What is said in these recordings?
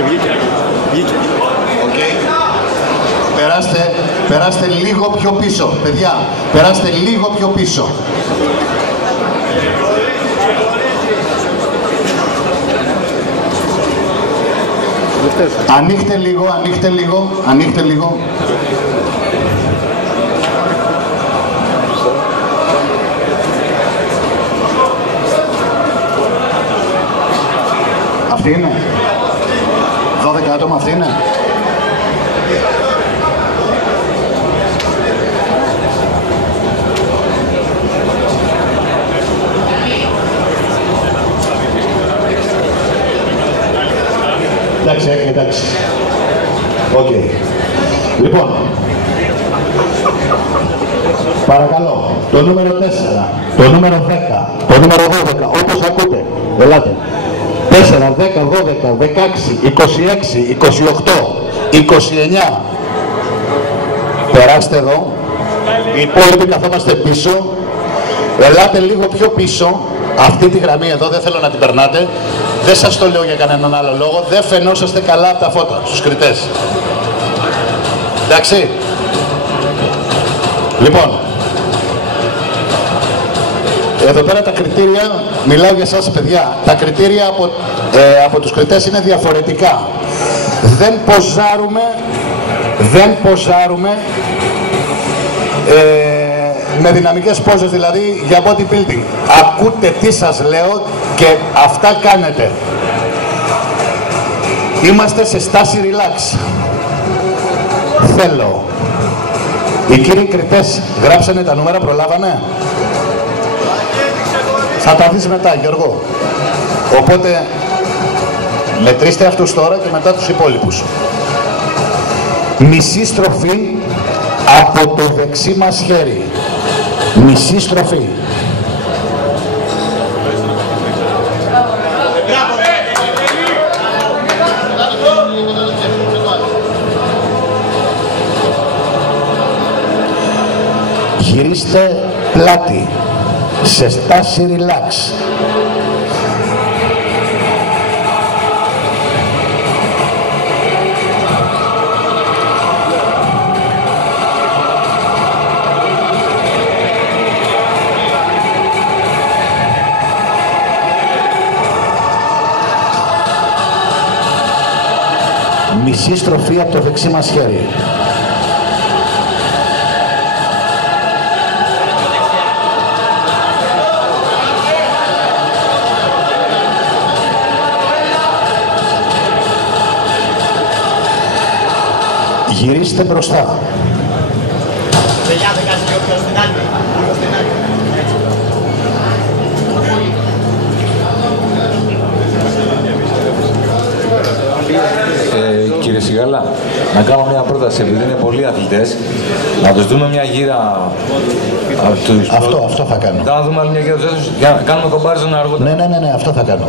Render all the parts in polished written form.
Βγήκε. Οκ. Περάστε λίγο πιο πίσω, παιδιά. Περάστε λίγο πιο πίσω. Ανοίχτε λίγο. Αυτή είναι. 12 άτομα αυτή είναι. Εντάξει. Οκ. Λοιπόν, παρακαλώ, το νούμερο 4, το νούμερο 10, το νούμερο 12, όπως ακούτε, ελάτε. 4, 10, 12, 16, 26, 28, 29. Περάστε εδώ. Οι υπόλοιποι καθόμαστε πίσω. Ελάτε λίγο πιο πίσω. Αυτή τη γραμμή εδώ δεν θέλω να την περνάτε. Δεν σας το λέω για κανέναν άλλο λόγο. Δεν φαινόσαστε καλά από τα φώτα στους κριτές. Εντάξει. Λοιπόν, εδώ πέρα τα κριτήρια, μιλάω για εσάς παιδιά, τα κριτήρια από τους κριτές είναι διαφορετικά. Δεν ποζάρουμε με δυναμικές πόζες, δηλαδή για bodybuilding. Ακούτε τι σας λέω και αυτά κάνετε. Είμαστε σε στάση relax. Θέλω. Οι κύριοι κριτές γράψανε τα νούμερα, προλάβανε. Θα τα δεις μετά, Γιώργο. Οπότε μετρήστε αυτούς τώρα και μετά τους υπόλοιπους. Μισή στροφή από το δεξί μας χέρι. Μισή στροφή. Γυρίστε πλάτη, σε στάση relax. Μισή στροφή από το δεξί μας χέρι. Γυρίστε μπροστά. Κύριε Σιγάλα, να κάνω μια πρόταση, επειδή είναι πολλοί αθλητές, να τους δούμε μια γύρα από τους... Αυτό θα κάνω. Να δούμε άλλη μια γύρα τους, για να κάνουμε κομπάριζον αργότερα. Ναι, αυτό θα κάνω.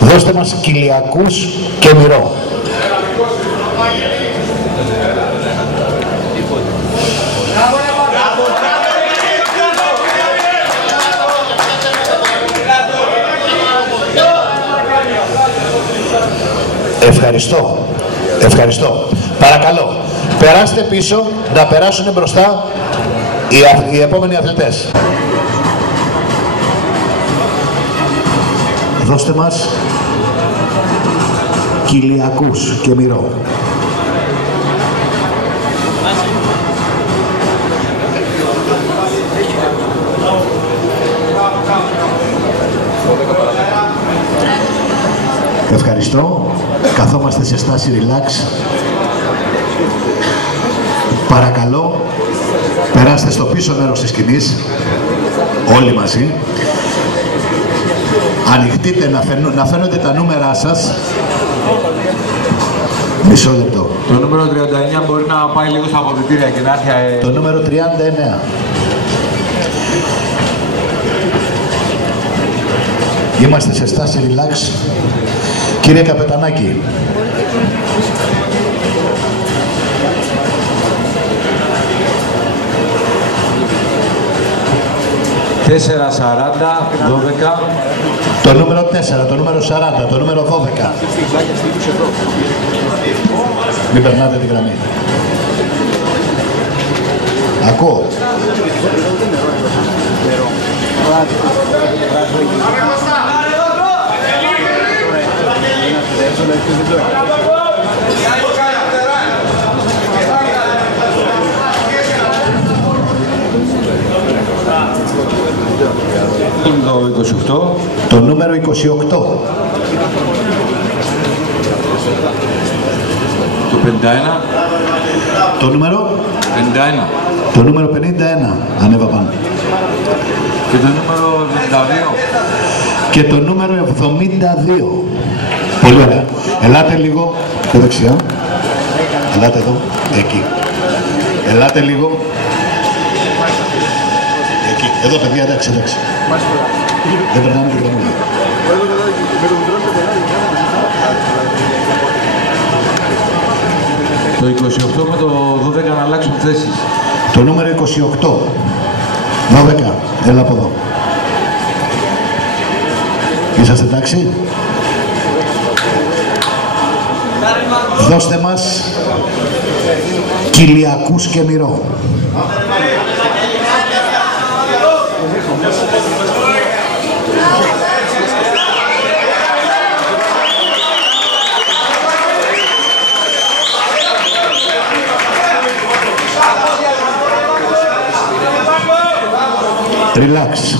Δώστε μας κοιλιακούς και μυρό. Ευχαριστώ. Παρακαλώ, περάστε πίσω, να περάσουν μπροστά οι επόμενοι αθλητές. Δώστε μας κοιλιακούς και μυρό. Ευχαριστώ. Καθόμαστε σε στάση relax. Παρακαλώ, περάστε στο πίσω μέρος της σκηνής, όλοι μαζί. Ανοιχτείτε να φαίνονται τα νούμερά σας. Μισό λεπτό. Το νούμερο 39 μπορεί να πάει λίγο στα αποδυτήρια και να έρθει... Το νούμερο 39. Είμαστε σε στάση relax. Κύριε Καπετανάκη. 4-40-12. Το νούμερο 4, το νούμερο 40, το νούμερο 12. Μην περνάτε τη γραμμή. Ακούω. Το 28. Το νούμερο 28. Το 51. Το νούμερο 51. Το νούμερο 51. Ανέβα πάνω. Και το νούμερο 72. Και το νούμερο 72. Πολύ ωραία. Ελάτε λίγο πιο δεξιά. Ελάτε εδώ. Εκεί. Ελάτε λίγο. Εκεί. Εδώ παιδιά, εντάξει, εντάξει. Δεν περνάμε την γραμμή. Το 28 με το 12 να αλλάξουν θέσεις. Το νούμερο 28. 12. Έλα από εδώ. Είσαστε εντάξει. Δώστε μας Κυλιακούς και Μυρό. Relax.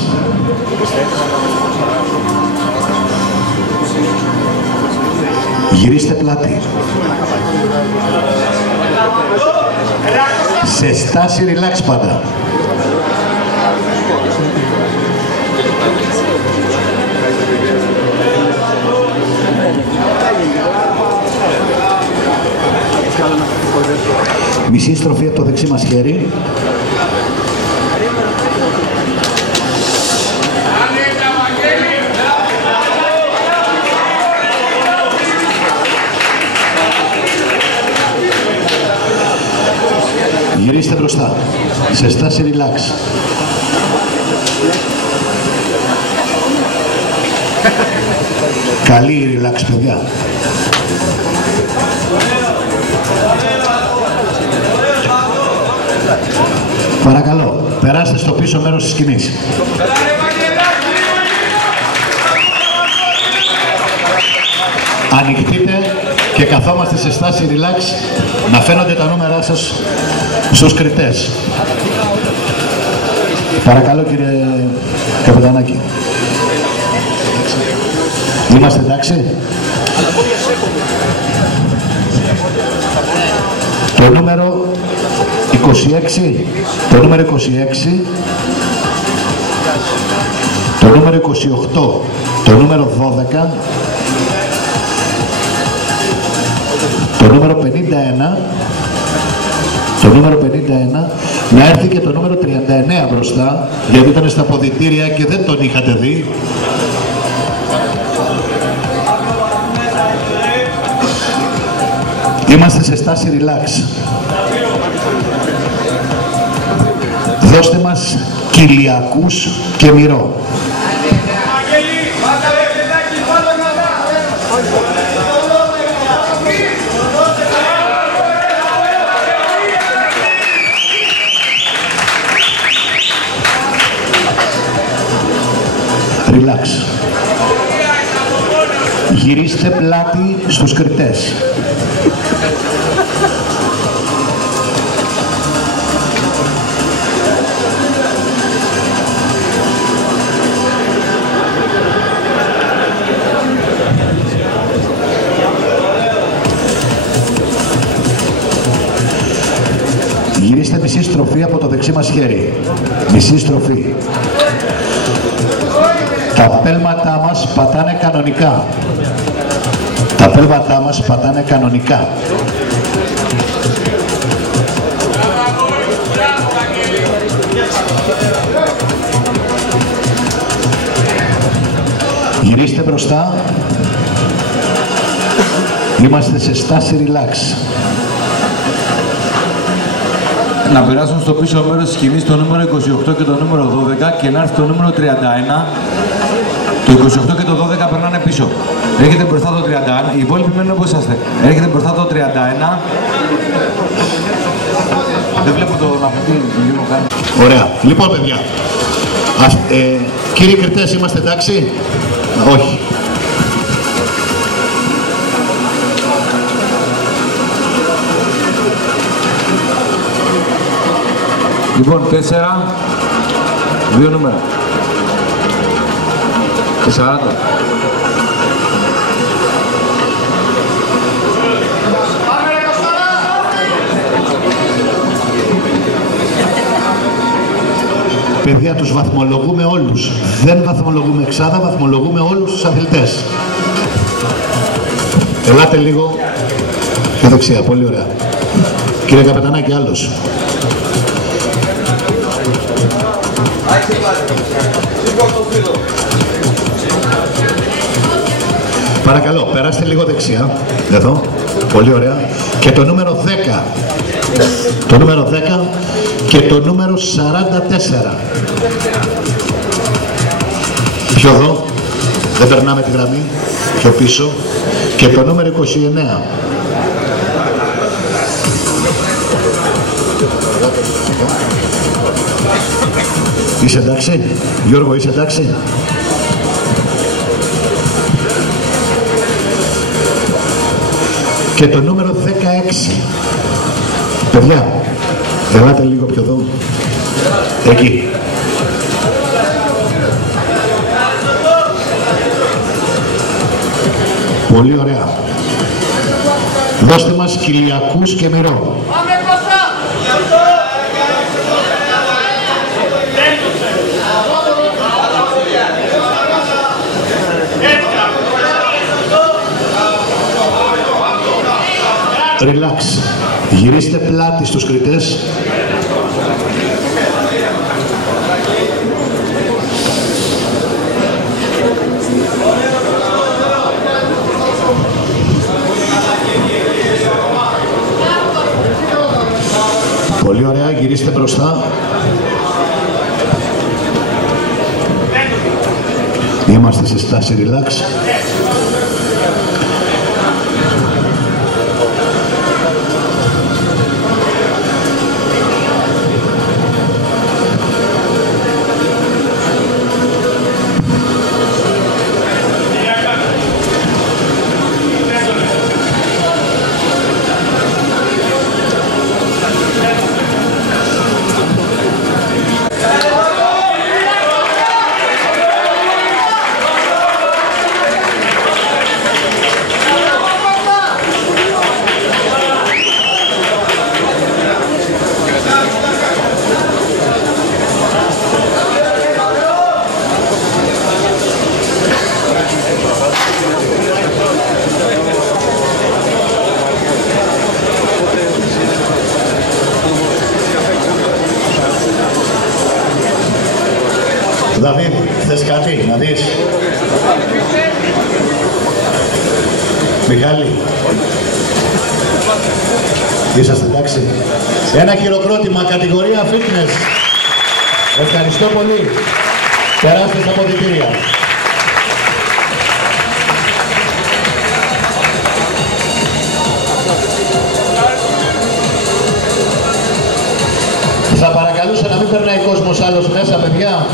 Γυρίστε πλάτη. Σε στάση relax πάντα. Μισή στροφή από το δεξί μας χέρι. Γυρίστε μπροστά, σε στάση relax. Καλή relax, παιδιά. Παρακαλώ, περάστε στο πίσω μέρος της σκηνής. Ανοιχτείτε και καθόμαστε σε στάση relax να φαίνονται τα νούμερά σας στους κριτές. Παρακαλώ κύριε Καπετανάκη. Είμαστε εντάξει. Το νούμερο 26, το νούμερο 26, το νούμερο 28, το νούμερο 12, το νούμερο 51, το νούμερο 51, να έρθει και το νούμερο 39 μπροστά, γιατί ήταν στα αποδυτήρια και δεν τον είχατε δει. Είμαστε σε στάση relax. Δώστε μας Κυλιακούς και Μυρό. Relax. Γυρίστε πλάτη στους κριτές. Γυρίστε μισή στροφή από το δεξί μας χέρι. Μισή στροφή. Τα πέλματά μας πατάνε κανονικά. Τα πέλματά μας πατάνε κανονικά. Γυρίστε μπροστά. Είμαστε σε στάση relax. να περάσουν στο πίσω μέρος της σκηνής το νούμερο 28 και το νούμερο 12 και να έρθει το νούμερο 31. Το 28 και το 12 περνάνε πίσω. Έρχεται μπροστά το 31, οι υπόλοιποι μένουν όπως είσαστε. Έρχεται μπροστά το 31. Δεν βλέπω το να πει λίγο κάνει. Ωραία. Λοιπόν, παιδιά, κύριοι κριτές, είμαστε εντάξει? Όχι. Λοιπόν, 4, 2 νούμερα. Και 40. Παιδιά, τους βαθμολογούμε όλους. Δεν βαθμολογούμε εξάδα, βαθμολογούμε όλους τους αθλητές. Ελάτε λίγο πιο δεξιά, πολύ ωραία. Κύριε Καπετανάκη, άλλος. Παρακαλώ, περάστε λίγο δεξιά. Εδώ, πολύ ωραία. Και το νούμερο 10. Το νούμερο 10 και το νούμερο 44. Πιο εδώ, δεν περνάμε τη γραμμή, πιο πίσω. Και το νούμερο 29. Είσαι εντάξει, Γιώργο, είσαι εντάξει? Και το νούμερο 16. Παιδιά, ελάτε λίγο πιο εδώ. Εκεί. Πολύ ωραία. Δώστε μας Κυλιακούς και Μυρό. Relax. Γυρίστε πλάτη στους κριτές. Πολύ ωραία, γυρίστε μπροστά. Είμαστε σε στάση relax. Δαβίδ, θες κάτι να δεις? Μιχάλη, είσαστε εντάξει? Ένα χειροκρότημα, κατηγορία fitness. Ευχαριστώ πολύ. Περάστε στα αποδυτήρια. Θα παρακαλούσα να μην περνάει κόσμος άλλος μέσα, παιδιά.